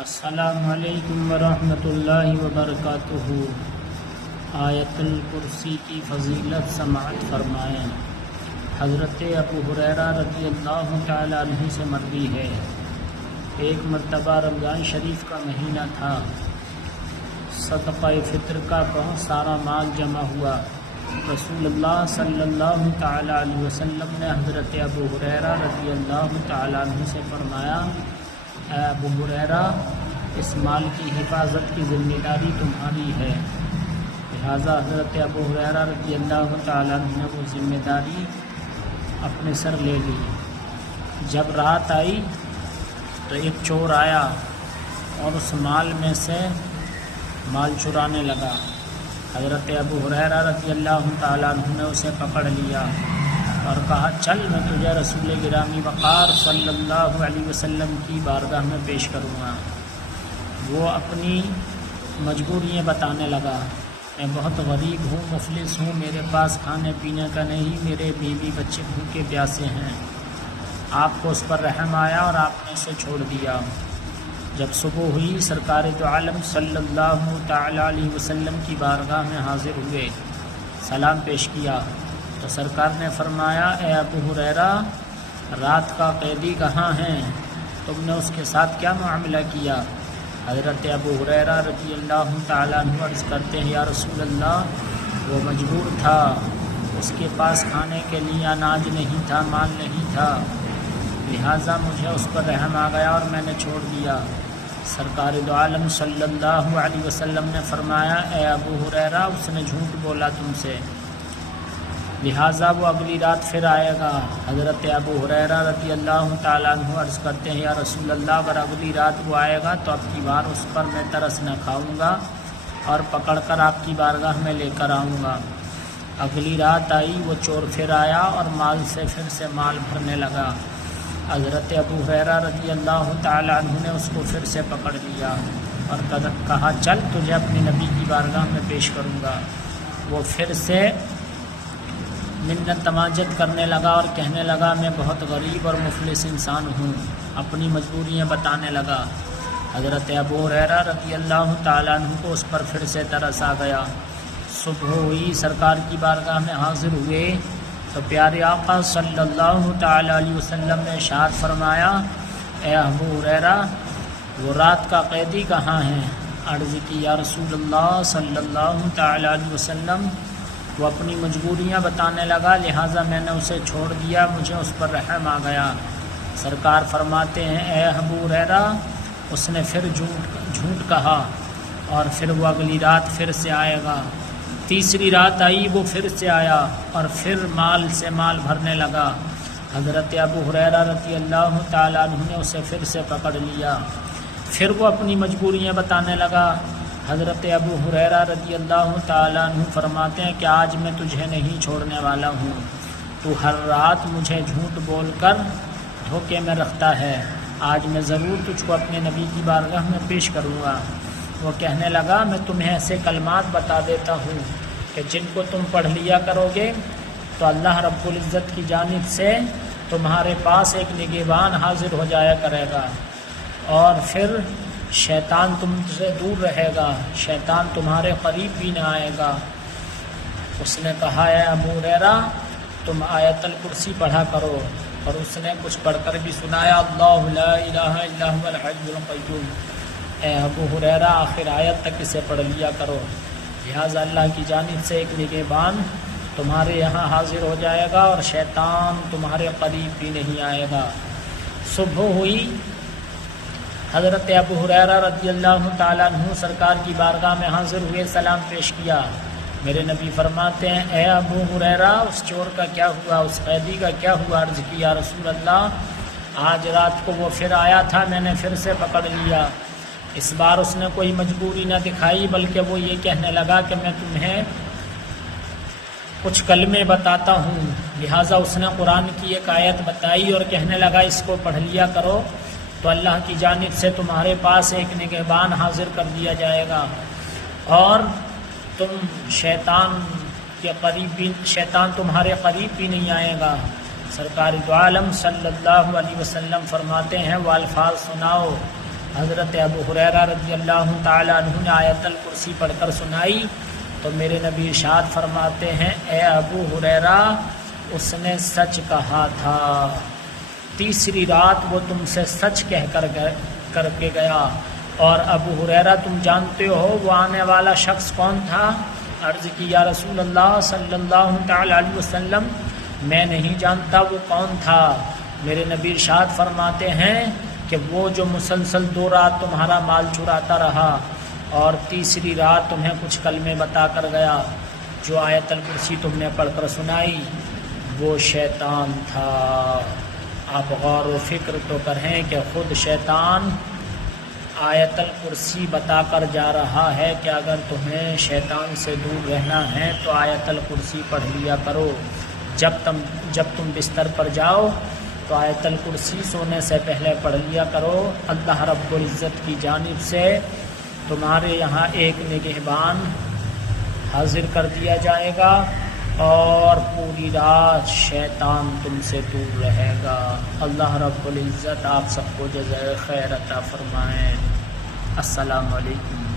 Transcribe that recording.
السلام علیکم ورحمۃ اللہ وبرکاتہ۔ آیت الکرسی کی فضیلت سماعت فرمائیں۔ حضرت ابو ہریرہ رضی اللہ تعالی عنہ سے مروی ہے، ایک مرتبہ رمضان شریف کا مہینہ تھا، صدقہ فطر کا بہت سارا مال جمع ہوا۔ رسول اللہ صلی اللہ تعالی علیہ وسلم نے حضرت ابو ہریرہ رضی اللہ تعالی عنہ سے فرمایا، اے ابو ہریرہ، اس مال کی حفاظت کی ذمہ داری تمہاری ہے۔ لہٰذا حضرت ابو ہریرہ رضی اللہ تعالیٰ عنہ نے وہ ذمہ داری اپنے سر لے لی۔ جب رات آئی تو ایک چور آیا اور اس مال میں سے مال چرانے لگا۔ حضرت ابو ہریرہ رضی اللہ تعالیٰ عنہ نے اسے پکڑ لیا اور کہا، چل میں تجھے رسول گرامی وقار صلی اللہ علیہ وسلم کی بارگاہ میں پیش کروں گا۔ وہ اپنی مجبوریاں بتانے لگا، میں بہت غریب ہوں، مفلس ہوں، میرے پاس کھانے پینے کا نہیں، میرے بیوی بچے بھوکے پیاسے ہیں۔ آپ کو اس پر رحم آیا اور آپ نے اسے چھوڑ دیا۔ جب صبح ہوئی، سرکار دو عالم صلی اللہ تعالی علیہ وسلم کی بارگاہ میں حاضر ہوئے، سلام پیش کیا تو سرکار نے فرمایا، اے ابو ہریرہ، رات کا قیدی کہاں ہے؟ تم نے اس کے ساتھ کیا معاملہ کیا؟ حضرت ابو ہریرہ رضی اللہ تعالیٰ عنہ عرض کرتے ہیں، یا رسول اللہ، وہ مجبور تھا، اس کے پاس کھانے کے لیے اناج نہیں تھا، مال نہیں تھا، لہٰذا مجھے اس پر رحم آ گیا اور میں نے چھوڑ دیا۔ سرکار دو عالم صلی اللہ علیہ وسلم نے فرمایا، اے ابو ہریرہ، اس نے جھوٹ بولا تم سے، لہٰذا وہ اگلی رات پھر آئے گا۔ حضرت ابو ہریرہ رضی اللہ تعالیٰ عنہ عرض کرتے ہیں، یا رسول اللہ، اگر اگلی رات وہ آئے گا تو اب کی بار اس پر میں ترس نہ کھاؤں گا اور پکڑ کر آپ کی بارگاہ میں لے کر آؤں گا۔ اگلی رات آئی، وہ چور پھر آیا اور مال سے پھر سے مال بھرنے لگا۔ حضرت ابو ہریرہ رضی اللہ تعالیٰ عنہ نے اس کو پھر سے پکڑ لیا اور کہا، چل تجھے اپنے نبی کی بارگاہ میں پیش کروں گا۔ وہ پھر سے منت تماجت کرنے لگا اور کہنے لگا، میں بہت غریب اور مفلس انسان ہوں، اپنی مجبوریاں بتانے لگا۔ حضرت ابو ہریرہ رضی اللہ تعالیٰ عنہ کو اس پر پھر سے ترس آ گیا۔ صبح ہوئی، سرکار کی بارگاہ میں حاضر ہوئے تو پیارے آقا صلی اللہ تعالیٰ علیہ وسلم نے ارشاد فرمایا، اے ابو ہریرہ، وہ رات کا قیدی کہاں ہے؟ عرض کی، یا رسول اللہ صلی اللہ تعالیٰ علیہ وسلم، وہ اپنی مجبوریاں بتانے لگا، لہٰذا میں نے اسے چھوڑ دیا، مجھے اس پر رحم آ گیا۔ سرکار فرماتے ہیں، اے ابو ہریرہ، اس نے پھر جھوٹ کہا اور پھر وہ اگلی رات پھر سے آئے گا۔ تیسری رات آئی، وہ پھر سے آیا اور پھر مال سے مال بھرنے لگا۔ حضرت ابو ہریرہ رضی اللہ تعالیٰ عنہ نے اسے پھر سے پکڑ لیا، پھر وہ اپنی مجبوریاں بتانے لگا۔ حضرت ابو ہریرہ رضی اللہ تعالیٰ عنہ فرماتے ہیں کہ آج میں تجھے نہیں چھوڑنے والا ہوں، تو ہر رات مجھے جھوٹ بول کر دھوکے میں رکھتا ہے، آج میں ضرور تجھ کو اپنے نبی کی بارگاہ میں پیش کروں گا۔ وہ کہنے لگا، میں تمہیں ایسے کلمات بتا دیتا ہوں کہ جن کو تم پڑھ لیا کرو گے تو اللہ رب العزت کی جانب سے تمہارے پاس ایک نگہبان حاضر ہو جایا کرے گا اور پھر شیطان تم سے دور رہے گا، شیطان تمہارے قریب بھی نہ آئے گا۔ اس نے کہا، اے ابو ہریرہ، تم آیت الکرسی پڑھا کرو، اور اس نے کچھ پڑھ کر بھی سنایا، اللہ لا الہ الا هو الحی القیوم۔ اے ابو ہریرہ، آخر آیت تک اسے پڑھ لیا کرو، لہٰذا اللہ کی جانب سے ایک نگہبان تمہارے یہاں حاضر ہو جائے گا اور شیطان تمہارے قریب بھی نہیں آئے گا۔ صبح ہوئی، حضرت ابو ہریرہ رضی اللہ تعالیٰ عنہ سرکار کی بارگاہ میں حاضر ہوئے، سلام پیش کیا۔ میرے نبی فرماتے ہیں، اے ابو ہریرہ، اس چور کا کیا ہوا، اس قیدی کا کیا ہوا؟ عرض کی، یا رسول اللہ، آج رات کو وہ پھر آیا تھا، میں نے پھر سے پکڑ لیا۔ اس بار اس نے کوئی مجبوری نہ دکھائی، بلکہ وہ یہ کہنے لگا کہ میں تمہیں کچھ کلمے بتاتا ہوں، لہٰذا اس نے قرآن کی ایک آیت بتائی اور کہنے لگا، اس کو پڑھ لیا کرو تو اللہ کی جانب سے تمہارے پاس ایک نگہبان حاضر کر دیا جائے گا اور تم شیطان تمہارے قریب بھی نہیں آئے گا۔ سرکار دو عالم صلی اللہ علیہ وسلم فرماتے ہیں، وہ الفاظ سناؤ حضرت ابو ہریرہ رضی اللہ تعالیٰ عنہ نے آیت الکرسی پڑھ کر سنائی تو میرے نبی ارشاد فرماتے ہیں اے ابو ہریرہ اس نے سچ کہا تھا، تیسری رات وہ تم سے سچ کہہ کر کے گیا۔ اور ابو ہریرہ تم جانتے ہو وہ آنے والا شخص کون تھا؟ عرض کی یا رسول اللہ صلی اللہ تعالی علیہ وسلم میں نہیں جانتا وہ کون تھا۔ میرے نبی ارشاد فرماتے ہیں کہ وہ جو مسلسل 2 رات تمہارا مال چراتا رہا اور تیسری رات تمہیں کچھ کلمے بتا کر گیا، جو آیت الکرسی تم نے پڑھ کر سنائی وہ شیطان تھا۔ آپ غور و فکر تو کریں کہ خود شیطان آیت الکرسی بتا کر جا رہا ہے کہ اگر تمہیں شیطان سے دور رہنا ہے تو آیت الکرسی پڑھ لیا کرو، جب تم بستر پر جاؤ تو آیت الکرسی سونے سے پہلے پڑھ لیا کرو۔ اللہ رب العزت کی جانب سے تمہارے یہاں ایک نگہبان حاضر کر دیا جائے گا اور پوری رات شیطان تم سے دور رہے گا۔ اللہ رب العزت آپ سب کو جزائے خیر عطا فرمائیں۔ السلام علیکم۔